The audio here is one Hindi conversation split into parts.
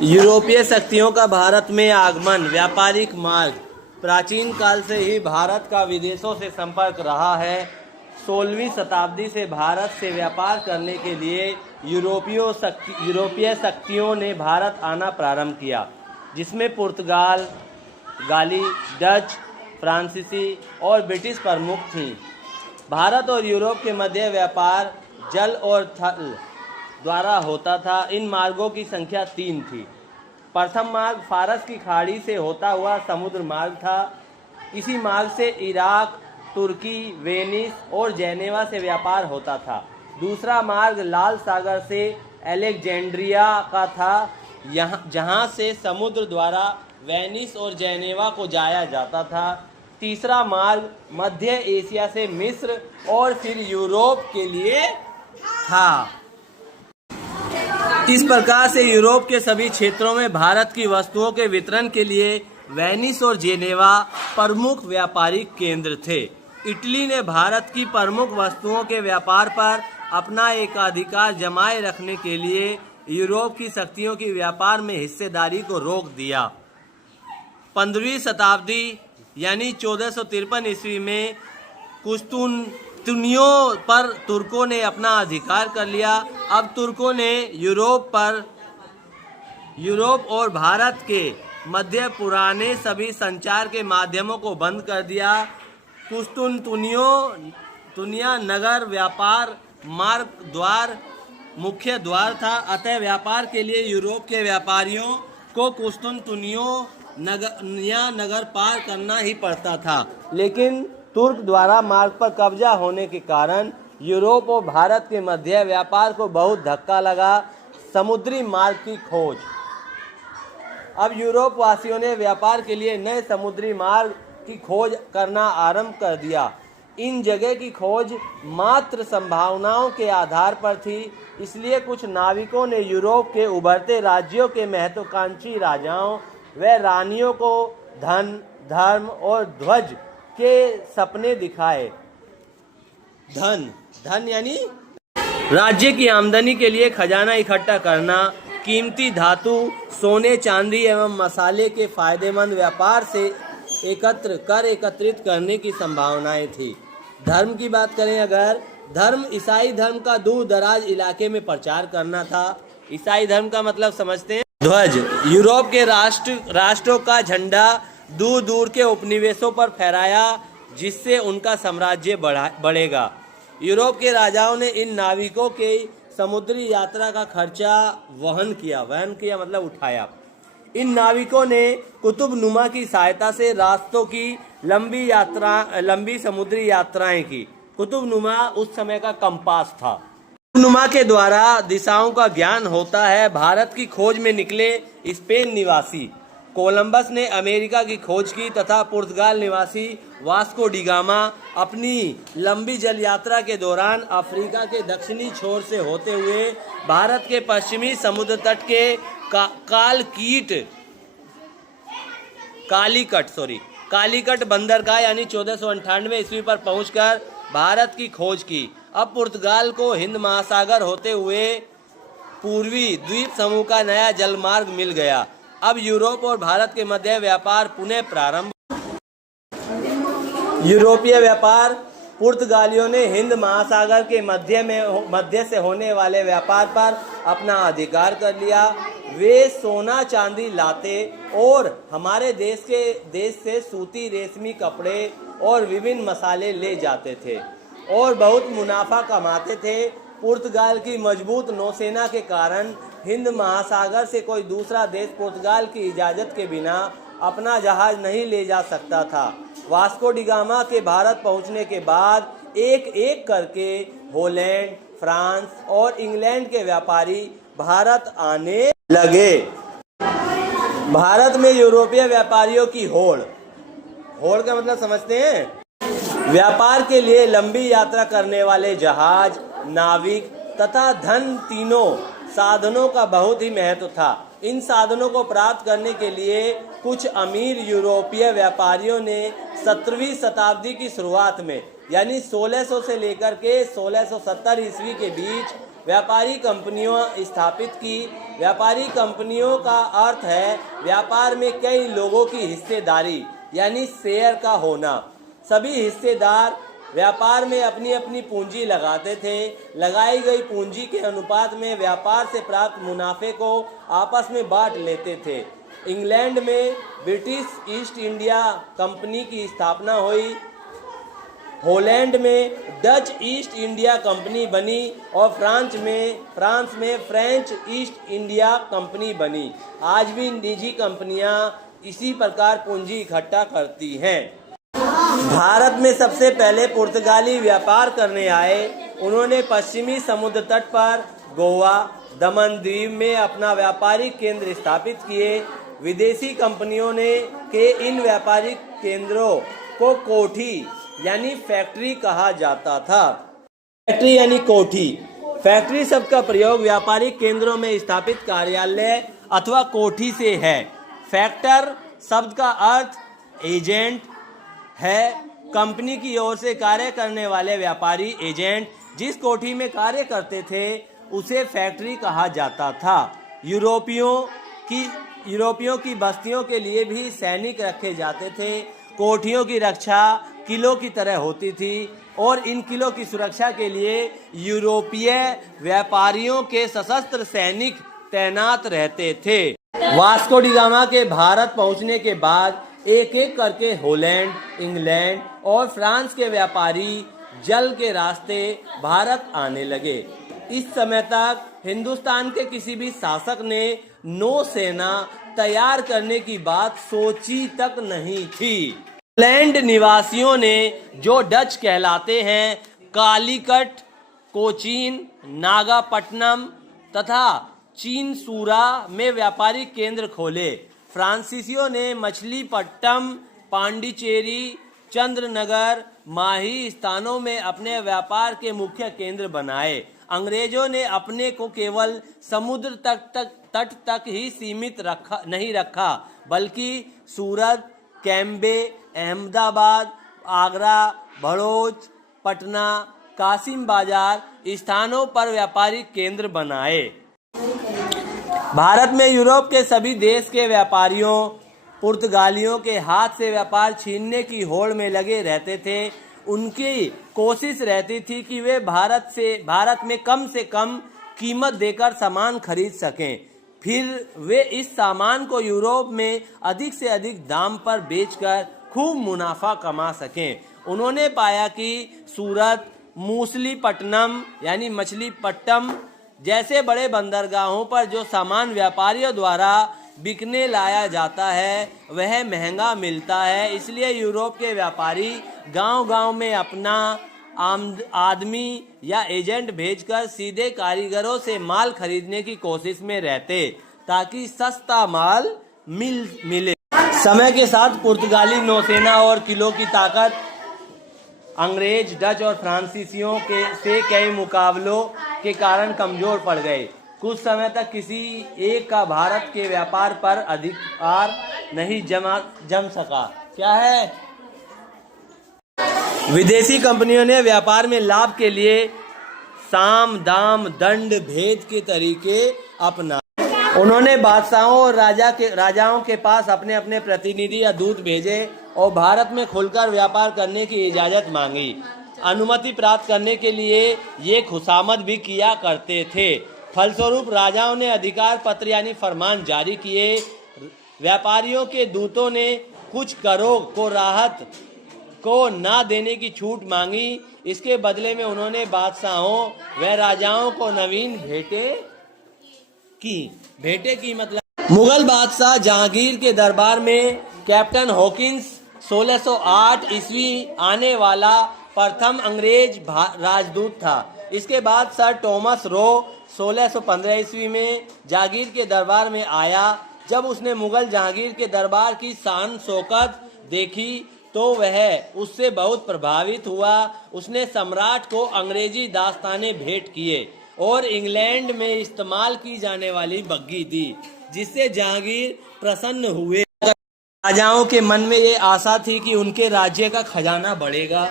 यूरोपीय शक्तियों का भारत में आगमन। व्यापारिक मार्ग। प्राचीन काल से ही भारत का विदेशों से संपर्क रहा है। 16वीं शताब्दी से भारत से व्यापार करने के लिए यूरोपीय शक्तियों ने भारत आना प्रारंभ किया, जिसमें पुर्तगाल, गाली, डच, फ्रांसीसी और ब्रिटिश प्रमुख थीं। भारत और यूरोप के मध्य व्यापार जल और थल द्वारा होता था। इन मार्गों की संख्या 3 थी। प्रथम मार्ग फारस की खाड़ी से होता हुआ समुद्र मार्ग था। इसी मार्ग से इराक, तुर्की, वेनिस और जेनेवा से व्यापार होता था। दूसरा मार्ग लाल सागर से अलेक्जेंड्रिया का था, जहां से समुद्र द्वारा वेनिस और जेनेवा को जाया जाता था। तीसरा मार्ग मध्य एशिया से मिस्र और फिर यूरोप के लिए था। इस प्रकार से यूरोप के सभी क्षेत्रों में भारत की वस्तुओं के वितरण के लिए वेनिस और जेनेवा प्रमुख व्यापारिक केंद्र थे। इटली ने भारत की प्रमुख वस्तुओं के व्यापार पर अपना एकाधिकार जमाए रखने के लिए यूरोप की शक्तियों की व्यापार में हिस्सेदारी को रोक दिया। 15वीं शताब्दी यानी 1453 ईस्वी में कुस्तुनतुनियों पर तुर्कों ने अपना अधिकार कर लिया। अब तुर्कों ने यूरोप और भारत के मध्य पुराने सभी संचार के माध्यमों को बंद कर दिया। कुस्तुनतुनिया नगर व्यापार मार्ग मुख्य द्वार था, अतः व्यापार के लिए यूरोप के व्यापारियों को कुस्तुनतुनिया नगर पार करना ही पड़ता था। लेकिन तुर्क द्वारा मार्ग पर कब्जा होने के कारण यूरोप और भारत के मध्य व्यापार को बहुत धक्का लगा। समुद्री मार्ग की खोज। अब यूरोप वासियों ने व्यापार के लिए नए समुद्री मार्ग की खोज करना आरंभ कर दिया। इन जगह की खोज मात्र संभावनाओं के आधार पर थी, इसलिए कुछ नाविकों ने यूरोप के उभरते राज्यों के महत्वाकांक्षी राजाओं व रानियों को धन, धर्म और ध्वज के सपने दिखाए। धन यानी राज्य की आमदनी के लिए खजाना इकट्ठा करना, कीमती धातु, सोने, चांदी एवं मसाले के फायदेमंद व्यापार से एकत्रित करने की संभावनाएं थी। धर्म की बात करें अगर, धर्म ईसाई धर्म का दूर दराज इलाके में प्रचार करना था। ईसाई धर्म का मतलब समझते हैं। ध्वज, यूरोप के राष्ट्रों का झंडा दूर दूर के उपनिवेशों पर फहराया, जिससे उनका साम्राज्य बढ़ेगा। यूरोप के राजाओं ने इन नाविकों के समुद्री यात्रा का खर्चा वहन किया मतलब उठाया। इन नाविकों ने कुतुबनुमा की सहायता से रास्तों की लंबी समुद्री यात्राएं की। कुतुबनुमा उस समय का कंपास था। कुतुबनुमा के द्वारा दिशाओं का ज्ञान होता है। भारत की खोज में निकले स्पेन निवासी कोलंबस ने अमेरिका की खोज की तथा पुर्तगाल निवासी वास्को डी गामा अपनी लंबी जल यात्रा के दौरान अफ्रीका के दक्षिणी छोर से होते हुए भारत के पश्चिमी समुद्र तट के कालीकट बंदरगाह यानी 1498 ईस्वी पर पहुंचकर भारत की खोज की। अब पुर्तगाल को हिंद महासागर होते हुए पूर्वी द्वीप समूह का नया जलमार्ग मिल गया। अब यूरोप और भारत के मध्य व्यापार पुनः प्रारंभ। यूरोपीय व्यापार। पुर्तगालियों ने हिंद महासागर के मध्य से होने वाले व्यापार पर अपना अधिकार कर लिया। वे सोना चांदी लाते और हमारे देश से सूती रेशमी कपड़े और विभिन्न मसाले ले जाते थे और बहुत मुनाफा कमाते थे। पुर्तगाल की मजबूत नौसेना के कारण हिंद महासागर से कोई दूसरा देश पुर्तगाल की इजाज़त के बिना अपना जहाज नहीं ले जा सकता था। वास्को डी गामा के भारत पहुंचने के बाद एक एक करके हॉलैंड, फ्रांस और इंग्लैंड के व्यापारी भारत आने लगे। भारत में यूरोपीय व्यापारियों की होड़ का मतलब समझते हैं? व्यापार के लिए लंबी यात्रा करने वाले जहाज, नाविक तथा धन, तीनों साधनों का बहुत ही महत्व था। इन साधनों को प्राप्त करने के लिए कुछ अमीर यूरोपीय व्यापारियों ने 17वीं शताब्दी की शुरुआत में यानी 1600 से लेकर के 1670 ईस्वी के बीच व्यापारी कंपनियों स्थापित की। व्यापारी कंपनियों का अर्थ है व्यापार में कई लोगों की हिस्सेदारी यानी शेयर का होना। सभी हिस्सेदार व्यापार में अपनी अपनी पूंजी लगाते थे। लगाई गई पूंजी के अनुपात में व्यापार से प्राप्त मुनाफे को आपस में बांट लेते थे। इंग्लैंड में ब्रिटिश ईस्ट इंडिया कंपनी की स्थापना हुई। हॉलैंड में डच ईस्ट इंडिया कंपनी बनी और फ्रांस में फ्रेंच ईस्ट इंडिया कंपनी बनी। आज भी निजी कंपनियां इसी प्रकार पूंजी इकट्ठा करती हैं। भारत में सबसे पहले पुर्तगाली व्यापार करने आए। उन्होंने पश्चिमी समुद्र तट पर गोवा, दमन द्वीप में अपना व्यापारिक केंद्र स्थापित किए। विदेशी कंपनियों ने के इन व्यापारिक केंद्रों को कोठी यानी फैक्ट्री कहा जाता था। फैक्ट्री यानी कोठी। फैक्ट्री शब्द का प्रयोग व्यापारिक केंद्रों में स्थापित कार्यालय अथवा कोठी से है। फैक्टर शब्द का अर्थ एजेंट है। कंपनी की ओर से कार्य करने वाले व्यापारी एजेंट जिस कोठी में कार्य करते थे उसे फैक्ट्री कहा जाता था। यूरोपियों की बस्तियों के लिए भी सैनिक रखे जाते थे। कोठियों की रक्षा किलों की तरह होती थी और इन किलों की सुरक्षा के लिए यूरोपीय व्यापारियों के सशस्त्र सैनिक तैनात रहते थे। वास्को डी गामा के भारत पहुंचने के बाद एक एक करके हॉलैंड, इंग्लैंड और फ्रांस के व्यापारी जल के रास्ते भारत आने लगे। इस समय तक हिंदुस्तान के किसी भी शासक ने नौसेना तैयार करने की बात सोची तक नहीं थी। इंग्लैंड निवासियों ने जो डच कहलाते हैं कालीकट, कोचीन, नागापट्टनम तथा चीनसूरा में व्यापारिक केंद्र खोले। फ्रांसीसियों ने मछलीपट्टनम, पांडिचेरी, चंद्रनगर, माही स्थानों में अपने व्यापार के मुख्य केंद्र बनाए। अंग्रेजों ने अपने को केवल समुद्र तट तक ही सीमित नहीं रखा बल्कि सूरत, कैम्बे, अहमदाबाद, आगरा, भड़ोच, पटना, कासिम बाजार स्थानों पर व्यापारिक केंद्र बनाए। भारत में यूरोप के सभी देश के व्यापारियों पुर्तगालियों के हाथ से व्यापार छीनने की होड़ में लगे रहते थे। उनकी कोशिश रहती थी कि वे भारत में कम से कम कीमत देकर सामान खरीद सकें, फिर वे इस सामान को यूरोप में अधिक से अधिक दाम पर बेचकर खूब मुनाफा कमा सकें। उन्होंने पाया कि सूरत, मूसलीपट्टनम यानी मछलीपट्टनम जैसे बड़े बंदरगाहों पर जो सामान व्यापारियों द्वारा बिकने लाया जाता है वह महंगा मिलता है। इसलिए यूरोप के व्यापारी गांव-गांव में अपना आदमी या एजेंट भेजकर सीधे कारीगरों से माल खरीदने की कोशिश में रहते ताकि सस्ता माल मिले। समय के साथ पुर्तगाली नौसेना और किलों की ताकत अंग्रेज, डच और फ्रांसीसियों से कई मुकाबलों के कारण कमजोर पड़ गए। कुछ समय तक किसी एक का भारत के व्यापार पर अधिकार नहीं जम सका। क्या है? विदेशी कंपनियों ने व्यापार में लाभ के लिए साम, दाम, दंड, भेद के तरीके अपनाए। उन्होंने बादशाहों और राजाओं के पास अपने अपने प्रतिनिधि या दूत भेजे और भारत में खुलकर व्यापार करने की इजाजत मांगी। अनुमति प्राप्त करने के लिए ये खुशामद भी किया करते थे। फलस्वरूप राजाओं ने अधिकार पत्र यानी फरमान जारी किए। व्यापारियों के दूतों ने कुछ करों को राहत को ना देने की छूट मांगी। इसके बदले में उन्होंने बादशाहों व राजाओं को नवीन भेंटें की मतलब मुगल बादशाह जहांगीर के दरबार में कैप्टन हॉकिंस 1608 ईस्वी आने वाला प्रथम अंग्रेज राजदूत था। इसके बाद सर टॉमस रो 1615 ईस्वी में जहांगीर के दरबार में आया। जब उसने मुगल जहांगीर के दरबार की शान शौकत देखी तो वह उससे बहुत प्रभावित हुआ। उसने सम्राट को अंग्रेजी दास्ताने भेंट किए और इंग्लैंड में इस्तेमाल की जाने वाली बग्घी दी, जिससे जहांगीर प्रसन्न हुए। राजाओं के मन में ये आशा थी कि उनके राज्य का खजाना बढ़ेगा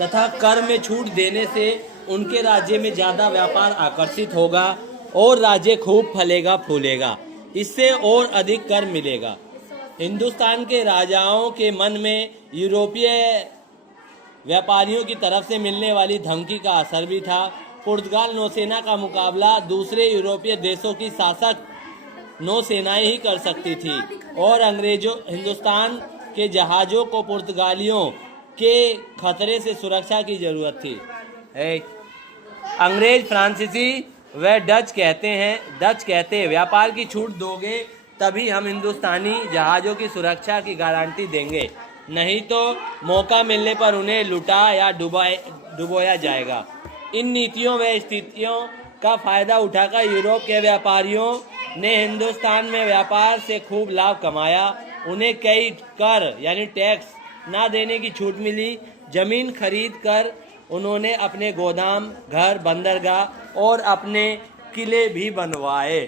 तथा कर में छूट देने से उनके राज्य में ज़्यादा व्यापार आकर्षित होगा और राज्य खूब फलेगा फूलेगा। इससे और अधिक कर मिलेगा। हिंदुस्तान के राजाओं के मन में यूरोपीय व्यापारियों की तरफ से मिलने वाली धमकी का असर भी था। पुर्तगाल नौसेना का मुकाबला दूसरे यूरोपीय देशों की शासक नौसेनाएं ही कर सकती थी और अंग्रेजों हिंदुस्तान के जहाज़ों को पुर्तगालियों के खतरे से सुरक्षा की जरूरत थी। अंग्रेज, फ्रांसीसी व डच कहते हैं व्यापार की छूट दोगे तभी हम हिंदुस्तानी जहाज़ों की सुरक्षा की गारंटी देंगे, नहीं तो मौका मिलने पर उन्हें लुटा या डुबोया जाएगा। इन नीतियों व स्थितियों का फायदा उठाकर यूरोप के व्यापारियों ने हिंदुस्तान में व्यापार से खूब लाभ कमाया। उन्हें कई कर यानी टैक्स ना देने की छूट मिली। जमीन खरीद कर उन्होंने अपने गोदाम, घर, बंदरगाह और अपने किले भी बनवाए।